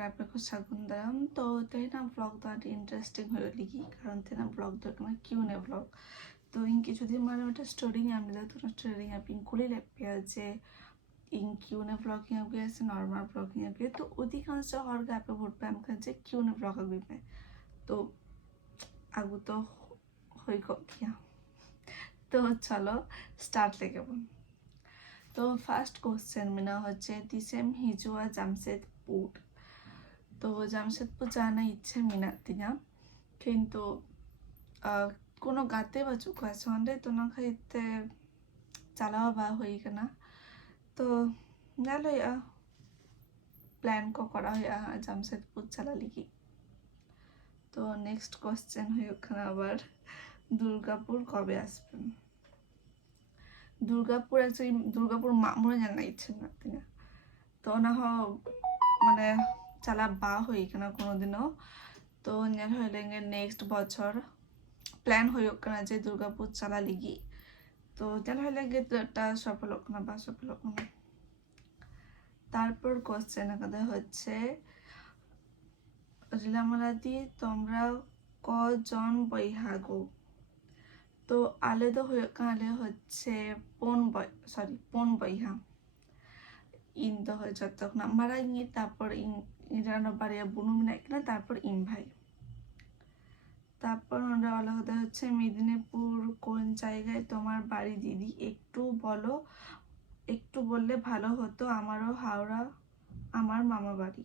ᱠᱚᱲᱟ ᱯᱮ ᱠᱚ ᱥᱟᱹᱜᱩᱱ ᱫᱟᱨᱟᱢ ᱛᱚ ᱛᱮᱦᱮᱧᱟᱜ ᱵᱞᱚᱜ ᱫᱚ ᱟᱹᱰᱤ ᱤᱱᱴᱟᱨᱮᱥᱴᱤᱝ ᱦᱩᱭᱩᱜ ᱞᱟᱹᱜᱤᱫ ᱠᱟᱨᱚᱱ ᱛᱮᱦᱮᱧᱟᱜ ᱵᱞᱚᱜ ᱫᱚ ᱠᱟᱱᱟ কিউএনএ ᱵᱞᱚᱜ তো ᱤᱧ ᱠᱤᱪᱷᱩ ᱫᱤন ᱢᱟᱲᱟᱝ ᱢᱤᱫᱴᱮᱱ ᱥᱴᱳরিᱧ ᱮᱢ ᱞᱮᱫᱟ ᱛᱚ ᱥᱴᱳরি ᱟᱯᱮᱧ ᱠᱩᱞᱤ ᱞᱮᱫ ᱯᱮᱭᱟ ᱡᱮ ᱤᱧ কিউএনএ ᱵᱞᱚᱜ ᱤᱧ ᱟᱹᱜᱩᱭᱟ ᱥᱮ ᱱᱚᱨমাল ᱵᱞᱚᱜ ᱤᱧ ᱟᱹᱜᱩᱭᱟ তো অধিকাংশ হর গে আপে ভোট পে এম ᱠᱟᱱᱟ ᱡᱮ কিউএনএ ᱵᱞᱚᱜ ᱟᱹᱜᱩᱭ ᱢᱮ তো ᱟᱹᱜᱩ ᱛᱚ ᱦᱩᱭ ᱠᱚᱜ ᱜᱮᱭᱟ তো চলো স্টার্ট লেগে ᱵᱚᱱ তো ফার্স্ট কোশ্চেন মেনা হচ্ছে ᱛᱤᱥᱮᱢ ᱦᱤᱡᱩᱜᱼᱟ জামশেদপুর তো জামশেদপুর জানা ইচ্ছে মেনাᱜ ᱛᱤᱧᱟ কিন্তু কোনো ᱜᱟᱛᱮ ᱵᱟᱹᱪᱩᱜ ᱠᱚᱣᱟ ᱥᱮ ᱚᱸᱰᱮ ᱛᱚ ᱚᱱᱟ ᱠᱷᱟᱹᱛᱤᱨ ᱛᱮ ᱪᱟᱞᱟᱣ ᱵᱟᱝ ᱦᱩᱭ ᱠᱟᱱᱟ তো ᱧᱮᱞ ᱦᱩᱭᱩᱜᱼᱟ প্ল্যান ᱠᱚ ᱠᱚᱨᱟᱣ ᱦᱩᱭᱩᱜᱼᱟ জামশেদপুর ᱪᱟᱞᱟᱜ ᱞᱟᱹᱜᱤᱫ তো নেক্সট কোশ্চেন ᱦᱩᱭᱩᱜ ᱠᱟᱱᱟ আবার দুর্গাপুর কবে আসবেন দুর্গাপুর অ্যাকচুয়ালি দুর্গাপুর মামুরে ᱧᱮᱞ ᱨᱮᱱᱟᱜ ইচ্ছে ᱢᱮᱱᱟᱜ ᱛᱤᱧᱟ তো ᱚᱱᱟ ᱦᱚᱸ মানে চালাক বা হই কানা কোনোদিনও তো ᱧᱮᱞ ᱦᱩᱭ ᱞᱮᱱᱜᱮ নেক্সট বছর প্ল্যান ᱦᱩᱭᱩᱜ ᱠᱟᱱᱟ ᱡᱮ দুর্গাপুর চালাᱜ ᱞᱟᱹᱜᱤᱫ তো ᱧᱮᱞ ᱦᱩᱭ ᱞᱮᱱᱜᱮ টা সফলᱚᱜ ᱠᱟᱱᱟ বা সফলᱚᱜ ᱠᱟᱱᱟ তারপর কোশ্চেন আকাদা হচ্ছে রিলামালাদি তোমরা কজন বইহা গো তো আলে তো ᱦᱩᱭᱩᱜ ᱠᱟᱱᱟᱞᱮ হচ্ছে ᱯᱩᱱ ᱵᱚᱭᱦᱟ ᱤᱧ ᱫᱚ ᱡᱚᱛᱚ ᱠᱷᱚᱱᱟᱜ ᱢᱟᱨᱟᱝᱤᱧ তারপর ᱤᱧ ᱨᱮᱱ বারিয়া বুনু মেনাᱜ ᱠᱤᱱᱟ তারপর ইন ভাই তারপর আমরা বলা কথা হচ্ছে মেদিনীপুর কোন জায়গায় তোমার বাড়ি দিদি একটু বলো একটু বললে ভালো হতো আমারও হাওড়া আমার মামা বাড়ি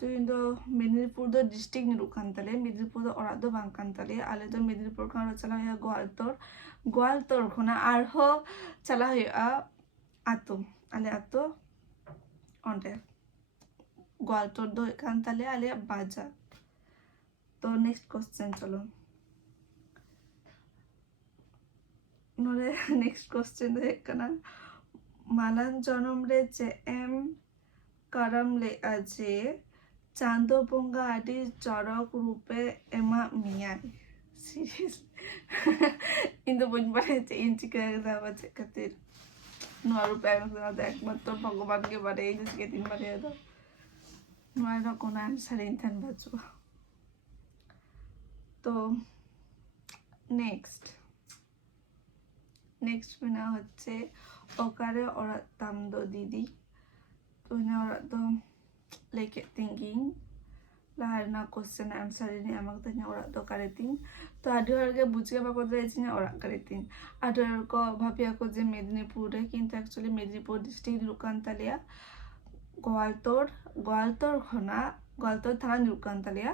তো ᱤᱧ ᱫᱚ মেদিনীপুর ᱫᱚ ᱰᱤᱥᱴ্রিক্ᱴ ᱧᱩᱨᱩᱜ ᱠᱟᱱ ᱛᱟᱞᱮᱭᱟ ᱢᱮদিনীপুর ᱫᱚ ᱚᱲᱟᱜ ᱫᱚ ᱵᱟᱝ ᱠᱟᱱ ᱛᱟᱞᱮᱭᱟ ᱟᱞᱮ ᱫᱚ মেদিনীপুর ᱠᱷᱚᱱᱟᱜ ᱪᱟᱞᱟᱣ ᱦᱩᱭᱩᱜᱼᱟ গোয়ালতোড় ᱠᱷᱚᱱᱟᱜ ᱟᱨᱦᱚᱸ ᱪᱟᱞᱟᱣ ᱦᱩᱭᱩᱜᱼᱟ ᱟᱛᱳ ᱟᱞᱮ ᱟᱛᱳ ᱚᱸᱰᱮ গোয়ালতোড় ᱫᱚ ᱦᱩᱭᱩᱜ ᱠᱟᱱ ᱛᱟᱞᱮᱭᱟ ᱟᱞᱮᱭᱟᱜ ᱵᱟᱡᱟᱨ তো নেক্সট কোশ্চেন চলো ᱱᱚᱰᱮ নেক্সট কোশ্চেন ᱫᱚ ᱦᱩᱭᱩᱜ ᱠᱟᱱᱟ ᱢᱟᱞᱟᱱ ᱡᱚᱱᱚᱢ ᱨᱮ ᱪᱮᱫ ᱮᱢ ᱠᱟᱨᱟᱢ ᱞᱮᱜᱼᱟ ᱡᱮ ᱪᱟᱸᱫᱳ ᱵᱚᱸᱜᱟ ᱟᱹᱰᱤ ᱪᱚᱨᱚᱠ ᱨূᱯᱮ ᱮᱢᱟᱜ ᱢᱮᱭᱟᱭ ᱥᱤরিয়াᱥ ᱤᱧ ᱫᱚ ᱵᱟᱹᱧ ᱵᱟᱲᱟᱭᱟ ᱪᱮᱫ ᱤᱧ ᱪᱤᱠᱟᱹ ᱠᱟᱫᱟ ᱵᱟ ᱪᱮᱫ ᱠᱷᱟᱹᱛᱤᱨ ᱱᱚᱣᱟ ᱨূᱯᱮ ᱮᱢ ᱠᱟᱫᱟ ᱫᱚ ᱮᱠᱢᱟত্র ভগবান ᱜᱮ ᱵᱟᱲᱟᱭᱟ ᱤᱧ ᱫᱚ ᱪᱤᱠᱟᱹᱛᱤᱧ ᱵᱟᱲᱟᱭᱟ ᱫᱚ ᱱᱚᱣᱟ ᱨᱮᱱᱟᱜ কোনো অ্যান্সার ᱤᱧ ᱴᱷᱮᱱ ᱵᱟᱹᱪᱩᱜᱼᱟ তো নেক্সট মেনা হচ্ছে ওকারে ওরা তাম দো দিদি তো ওরা তো লেখে থিঙ্কিং লাহারনা question answer ini amak tanya orang do kareting তো আদি হরগে বুঝিয়ে বাকো দিয়েছি না ওরা কারেতিং আদি হরকো ভাবি আকো যে মেদিনীপুরে কিন্তু অ্যাকচুয়ালি মেদিনীপুর ডিস্ট্রিক্ট লুকানতালিয়া গোয়ালতোড় থানা লুকানতালিয়া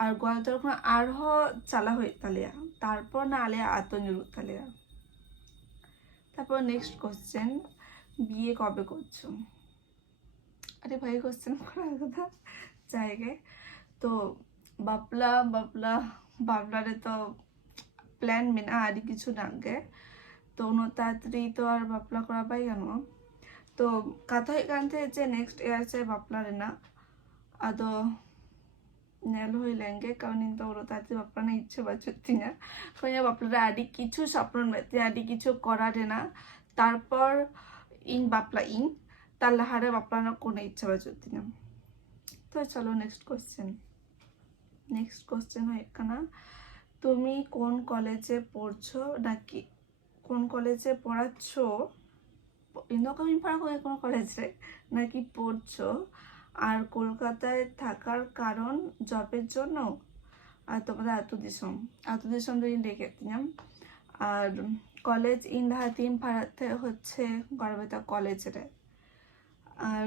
আর গোয়ালতোড় খনা আরহো চালা হই তালিয়া তারপর না আলিয়া আতো নিরুক তালিয়া তারপর নেক্সট কোশ্চেন বিয়ে কবে করছো আরে ভাই কোশ্চেন করার কথা জায়গায় তো বাবলারে তো প্ল্যান মেনা আদি কিছু নাগে তো উনো তাড়াতাড়ি তো আর বাপলা করা পাই কেন তো কথা হয়ে কান থেকে যে নেক্সট ইয়ার সে বাপলা রেনা আদো ᱧᱮᱞ ᱦᱩᱭ ᱞᱮᱱᱜᱮ কারণ ᱤᱧ ᱫᱚ ᱩᱱᱟᱹᱜ ᱛᱟᱲᱟᱛᱟᱲᱤ ᱵᱟᱯᱞᱟ ᱨᱮᱱᱟᱜ ᱤᱪᱪᱷᱟᱹ ᱵᱟᱹᱪᱩᱜ ᱛᱤᱧᱟ ᱠᱟᱨণ ᱵᱟᱯᱞᱟ ᱨᱮ ᱟᱹᱰᱤ ᱠᱤᱪᱷᱩ স্বপ্ন ᱢᱮᱱᱟᱜ ᱛᱤᱧᱟ ᱟᱹᱰᱤ ᱠᱤᱪᱷᱩ করা রেনা তারপর ᱤᱧ বাপলা ᱤᱧ তার লাহারে বাপলা ᱨᱮᱱᱟᱜ কোনো ইচ্ছা বাᱹᱪᱩᱜ ᱛᱤᱧᱟ তো চলো নেক্সট কোশ্চেন হয়ে কানা তুমি কোন কলেজে পড়ছো নাকি কোন কলেজে পড়াচ্ছো ইন্দোকামিন পাড়া কোনো কলেজে নাকি পড়ছো আর কলকাতায় থাকার কারণ জবের জন্য আর তোমাদের আতুদিসম ধরে ডেকে দিলাম আর কলেজ ইন্দাহাতিম ভাড়াতে হচ্ছে গড়বেতা কলেজের আর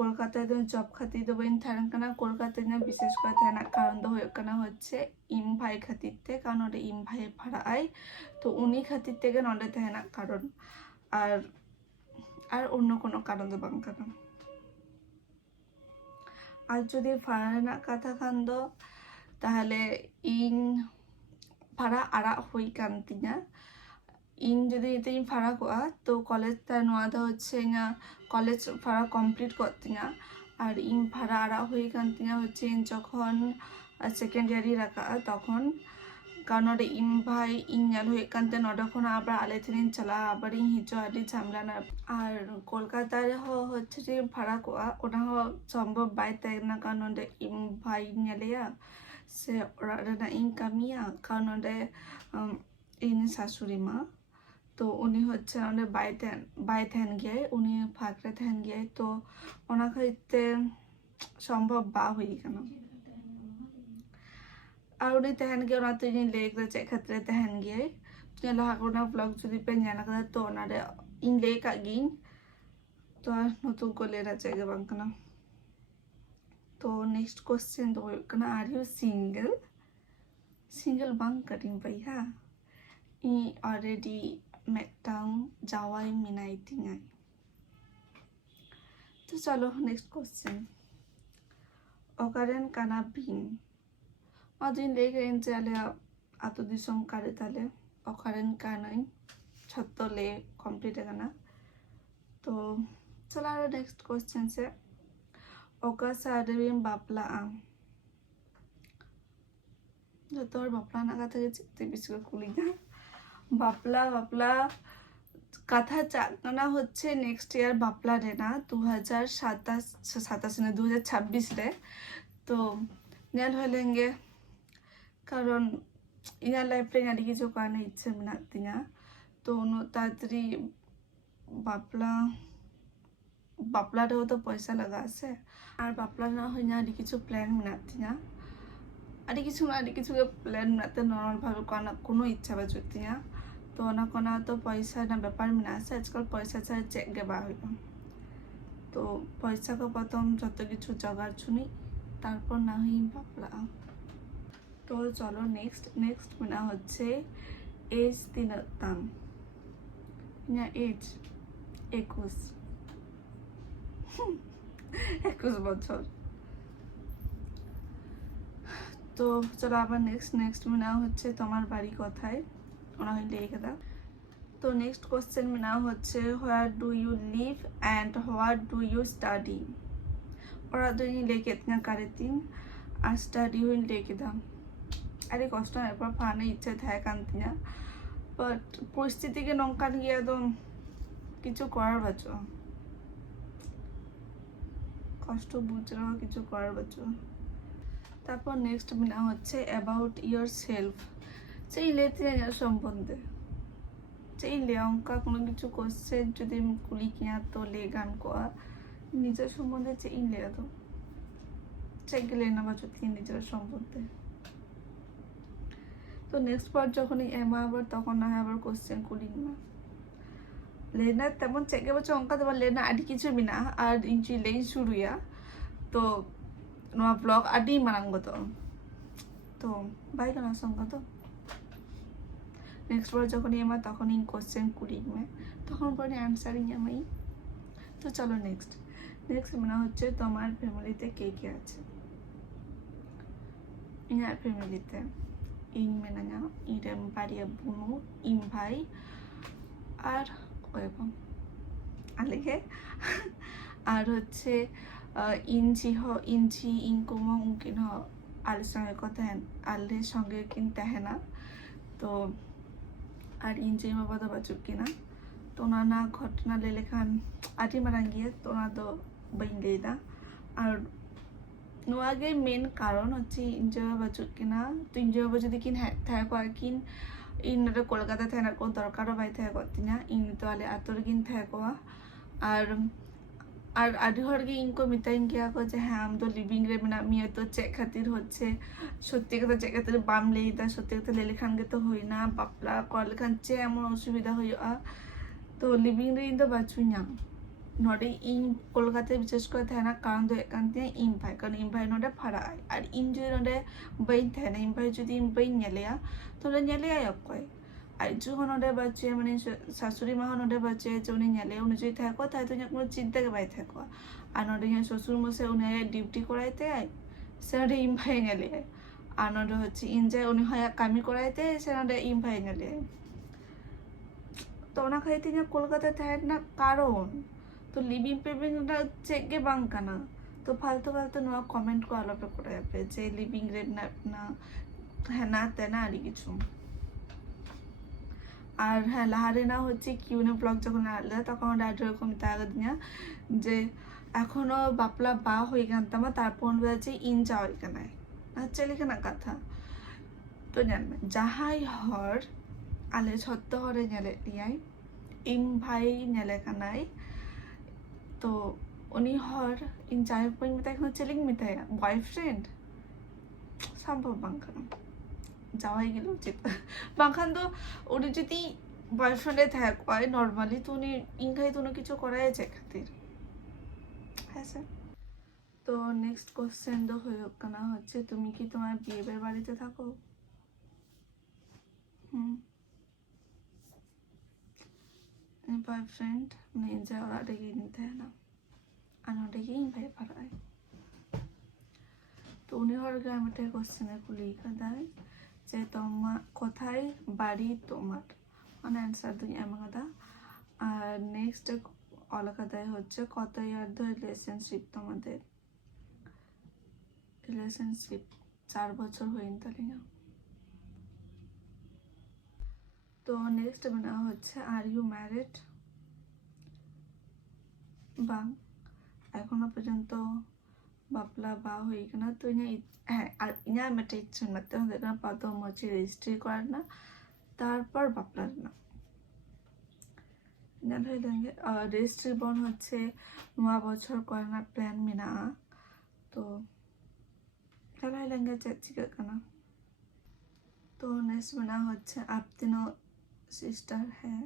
কলকাতায় তো জব খাতির তো বইন থাকেন কানা কলকাতায় না বিশেষ করে থাকা কারণ তো কানা হচ্ছে ইম ভাই খাতির তে কারণ ওটা ইম ভাইয়ের ভাড়া আয় তো উনি খাতির থেকে নডে থাকে না কারণ আর অন্য কোনো কারণ তো বাং কারণ আর যদি ভাড়া ᱨᱮᱱᱟᱜ ᱠᱟᱛᱷᱟ ᱠᱷᱟᱱ ᱫᱚ ᱛᱟᱦᱞᱮ ᱤᱧ ᱵᱷᱟᱲᱟ ᱟᱲᱟᱜ ᱦᱩᱭ ᱠᱟᱱ ᱛᱤᱧᱟ ᱤᱧ যদি ᱱᱤᱛᱚᱜ ᱵᱷᱟᱲᱟ ᱠᱚᱜᱼᱟ ᱛᱚ ᱠᱚᱞᱮᱡᱽ ᱛᱟ ᱱᱚᱣᱟ ᱫᱚ হচ্ছে ᱤᱧᱟᱹᱜ ᱠᱚᱞᱮᱡᱽ ᱵᱷᱟᱲᱟ কমপ্লিট ᱠᱚᱜ ᱛᱤᱧᱟ আর ᱤᱧ ᱵᱷᱟড়া আড়াᱜ ᱦᱩᱭ ᱠᱟᱱ ᱛᱤᱧᱟ হচ্ছে ᱤᱧ যখন সেকেন্ড ইয়ারই রাখা তখন ᱠᱟᱨᱚᱱ ᱱᱚᱰᱮ ᱤᱧ ᱵᱷᱟᱭ ᱤᱧ ᱧᱮᱞ ᱦᱩᱭᱩᱜ ᱠᱟᱱ ᱛᱮ ᱱᱚᱰᱮ ᱠᱷᱚᱱᱟᱜ ᱟᱵᱟᱨ ᱟᱞᱮ ᱴᱷᱮᱱᱤᱧ ᱪᱟᱞᱟᱜᱼᱟ ᱟᱵᱟᱨ ᱤᱧ ᱦᱤᱡᱩᱜᱼᱟ ᱟᱹᱰᱤ ঝামেলা ᱨᱮᱱᱟᱜ ᱟᱨ ᱠᱳᱞᱠᱟᱛᱟ ᱨᱮᱦᱚᱸ ᱦᱚচ্ছে যে ভাড়া ᱠᱚᱜᱼᱟ ᱚᱱᱟ ᱦᱚᱸ ᱥᱚᱢᱵᱷᱚᱵ ᱵᱟᱭ ᱛᱟᱦᱮᱸ ᱠᱟᱱᱟ ᱠᱟᱨᱚᱱ ᱱᱚᱰᱮ ᱤᱧ ᱵᱷᱟᱭ ᱧᱮᱞᱮᱭᱟ ᱥᱮ ᱚᱲᱟᱜ ᱨᱮᱱᱟᱜ ᱤᱧ ᱠᱟᱹᱢᱤᱭᱟ ᱠᱟᱨᱚᱱ ᱱᱚᱰᱮ ᱤᱧ শাশুড়ি ᱢᱟ তো উনি হচ্ছে নডে বাই থাকেন গিয়ে উনি ফাঁকরে থাকেন গিয়ে তো ওনা খাইতে সম্ভব বা হয়ে কেন আর উনি তাহেন গিয়ে ওনাতে ইনি লেগ চেক ক্ষেত্রে তাহেন গিয়ে ᱞᱟᱦᱟ ᱠᱚᱨᱮᱱᱟᱜ ᱵᱞᱚᱜ ᱡᱩᱫᱤ ᱯᱮ ᱧᱮᱞ ᱟᱠᱟᱫᱟ ᱛᱚ ᱚᱱᱟᱨᱮ ᱤᱧ ᱞᱟᱹᱭ ᱟᱠᱟᱫ ᱜᱤᱭᱟᱹᱧ ᱛᱚ ᱟᱨ ᱱᱚᱛᱩᱱ ᱠᱚ ᱞᱟᱹᱭ ᱨᱮᱱᱟᱜ ᱪᱮᱫ ᱜᱮ ᱵᱟᱝ ᱠᱟᱱᱟ तो नेक्स्ट क्वेश्चन दो करना आर यू सिंगल बांग कटिंग भैया इ ऑलरेडी मेटांग जावाई मिनाई तिंगाई तो चलो नेक्स्ट क्वेश्चन ओकारेन काना बिन अदिन लेके इंचाले आतो दिसम कारे ताले ओकारेन कानाई छत्तो ले कंप्लीट करना तो चलो नेक्स्ट क्वेश्चन से ओका सारेबिन बापला आम जो तोर बापला ना कथा के चित्ते बिस्कुट कुलिना बापला बापला कथा चाकना होच्छे नेक्स्ट ईयर बापला रे ना 2027 ने 2026 रे तो नेल होलेंगे कारण इना लाइफ रे आदि किछु करने इच्छा मेनाग तिङा तो उनो तातरी बापला रे तो पैसा लगा से और बापला ना होइना आदि किछु प्लान मेनाग तिङा आदि किछु के प्लान मेनाते नर्माल भाबे कोनो इच्छा बाचुग तिङा तो ओना कोना तो पैसा ना ব্যাপার মেনা আছে आजकल पैसा ছাড়া চেক গে বা হইব তো पैसा को प्रथम যত কিছু জোগাড় ছুনি তারপর না হই বাপলা তো চলো নেক্সট মেনা হচ্ছে এজ তিনতাম না এজ 21 বছর তো চলো আবার নেক্সট মেনা হচ্ছে তোমার বাড়ি কোথায় ওনা হইলে লিখে তো নেক্সট কোশ্চেন মেনা হচ্ছে where do you live and where do you study ওরা দুই লিখে তিনা কারেতিন আর স্টাডি হইল লিখে দাম আরে কষ্ট না এরপর ফানে ইচ্ছা থাকে কান্তিনা বাট পরিস্থিতিকে নঙ্কান গিয়ে একদম কিছু করার বাঁচো কষ্ট বুঝলো কিছু করার বাঁচো তারপর নেক্সট মেনা হচ্ছে অ্যাবাউট ইয়োর সেলফ চাইলে তিনার সম্বন্ধে চাইলে অঙ্কা কোনো কিছু কোশ্চেন যদি কুলি কিনা তো লে গান কোয়া নিজের সম্বন্ধে চাইলে তো চাইলে না বা যদি নিজের সম্বন্ধে তো নেক্সট পার্ট যখন এমা আবার তখন না হয় আবার কোশ্চেন কুলি না লেনা তেমন চেকে বছর অঙ্কা দেবার লেনা আদি কিছু মিনা আর ইঞ্চি লেই শুরুয়া তো নোয়া ব্লগ আদি মানাঙ্গত তো বাই কেন সঙ্গত नेक्स्ट बार যখন এমা তখন ইন কোশ্চেন কুড়ি মে তখন পরে আনসারিং এমাই তো চলো নেক্সট মেনা হচ্ছে তোমার ফ্যামিলিতে কে কে আছে ইনার ফ্যামিলিতে ইন মেনাኛ ইরেম বাড়িয়া বুনু ইম ভাই আর ওরকম আলেগে আর হচ্ছে ইঞ্চি ইনকুমো উনকিন আলের সঙ্গে কথা আলের সঙ্গে কিনতে হয় না তো আর ইঞ্চি বাবা তো বাচুক কিনা तो ना घटना ले लेखान आटी मारांगी तो ना तो बइन लेदा और नुआगे मेन कारण होची इंजय बाचुक किना तो इंजय बाबा जदि किन थाय को किन इन रे कोलकाता थाना को दरकार बाय थाय गतिना इन तो आले आतोर किन थाय को আর আদি হরগে ইনকো মিতাইন গিয়া কো যে হ্যাঁ আম তো লিভিং রে মেনা মিয়া তো চেক খাতির হচ্ছে সত্যি কথা চেক খাতির বাম লেইদা সত্যি কথা লেলে খান গে তো হই না বাপলা করলে খান চে এমন অসুবিধা হইয়া তো লিভিং রে ইন তো বাচুই না নডে ইন কলকাতায় বিশেষ করে থাকে না কারণ তো একান্তে ইন ভাই কারণ ইন ভাই নডে ভাড়া আয় আর ইন যদি নডে বইন থাকে না ইন ভাই যদি ইন বইন নেলেয়া তাহলে নেলে আয় কয় আইজু হনডে বাচ্চে মানে শাশুড়ি মা হনডে বাচ্চে যে উনি নেলে উনি যদি থাকো তাই তো কোনো চিন্তাকে বাই থাকো আর নডে শ্বশুর মশাই উনি ডিউটি করাইতে আয় সেটা ইম ভাই নেলে আর নডে হচ্ছে ইনজায় উনি হয় কামি করাইতে সেটা ইম ভাই নেলে তো ওনা খাইতে কলকাতায় থাকে না কারণ তো লিভিং পেভিংটা চেক গে বাং কানা তো ফালতু নোয়া কমেন্ট को आलोप করে যাবে যে লিভিং রে না ᱦᱮᱸ ᱱᱟ ᱛᱮᱱᱟ ᱟᱹᱰᱤ ᱠᱤᱪᱷᱩ ᱟᱨ ᱦᱮᱸ ᱞᱟᱦᱟᱨᱮ ᱱᱟ ᱦᱚচ্ছে কিউনে ব্লগ যখন আনলে তখন আইডি রকম মেতা আকাদিᱧᱟ যে এখনো বাপলা বা হয়ে কান তামা তারপর বলছে ইন যাওয়াই কানাই আচ্ছা লেখানা কথা তো জানবে যাহাই হর আলে ঝত্ত হরে ñele ইয়াই ইন ভাই ñele কানাই তো উনি হর ইন যাই পয়েন্ট মেতা এখন চেলিং মেতায়া বয়ফ্রেন্ড সম্ভব বাংখান যাওয়াই গেল উচিত বাংখান তো উনি যদি বয়ফ্রেন্ডে থাকয় নর্মালি তো উনি ইনখাই তো কিছু করাই যায় খাতির হ্যাঁ স্যার তো নেক্সট কোশ্চেন তো হয়ে কানা হচ্ছে তুমি কি তোমার বিয়ের বাড়িতে থাকো বয়ফ্রেন্ड नहीं जा और अड़ेगी नहीं थे ना अनोड़ेगी भाई पढ़ाई তো উনি হর গ্রামেটে কোশ্চেনে কুলি কাদায় যে তোমার কোথায় বাড়ি তোমার মানে অ্যান্সার দুই এমন কথা আর নেক্সট অলকাতায় হচ্ছে কত ইয়ার ধরে রিলেশনশিপ তোমাদের রিলেশনশিপ 4 বছর হইন তাহলে না তো নেক্সট বানা হচ্ছে আর ইউ ম্যারিড বাং এখনো পর্যন্ত বাপলা বা হয়ে কানা তো হ্যাঁ আর ইনা মেটে ইচ্ছে মাতে হতে না প্রথম হচ্ছে রেজিস্ট্রি করার না তারপর বাপলার না জান হয়ে দেंगे রেজিস্ট্রি বন হচ্ছে 9 বছর করার প্ল্যান মিনা তো चल হয়ে देंगे চাচি কানা তো নেক্সট বানা হচ্ছে आप तीनों सिस्टर है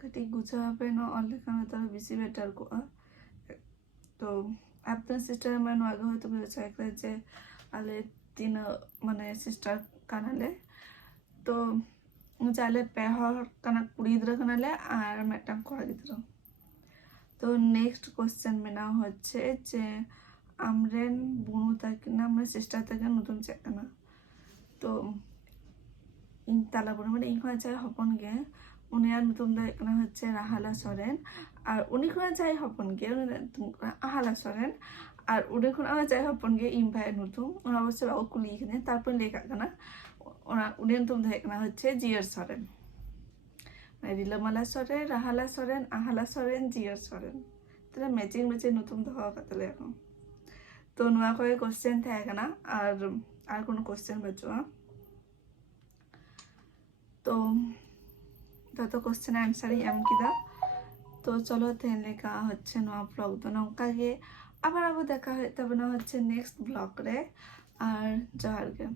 कटी गुछा पे नो ऑल का तो बेसी बेटर को तो आपन सिस्टर में नो आगे হয়তো বুঝা যায় যে আলে তিন মানে সিস্টার কানালে তো চাইলে পেহর কানা কুড়ি দিরা কানালে আর মেটাং করা দিরা তো নেক্সট কোশ্চেন মেনা হচ্ছে যে আমরেন বুনু তাকে না আমরা সিস্টার থেকে নতুন চেকানা তো ইন তালা বনে মানে ইনখানে চাই হপন গে উনি আর নতুন দেখনা হচ্ছে রাহালা সরেন আর উনি কোনা চাই হপন গে আহালা সরেন আর উনি কোনা চাই হপন গে ইন ভাই নতুন ওনা অবশ্য বাবু কুলি এখানে তারপর লেখা কানা ওনা উনি নতুন দেখনা হচ্ছে জিয়ার সরেন মানে রিলামালা সরেন রাহালা সরেন আহালা সরেন জিয়ার সরেন তাহলে ম্যাচিং ম্যাচিং নতুন দেখা কাতলে এখন তো নোয়া করে কোশ্চেন থাকে না আর কোনো কোশ্চেন বাজুয়া तो तो क्वेश्चन आंसर ही एम किदा तो चलो तेले का হচ্ছে নোয়া ব্লগ তো নঙ্কাগে আবার দেখা হয় তবে না হচ্ছে নেক্সট ব্লগ রে আর জহার গে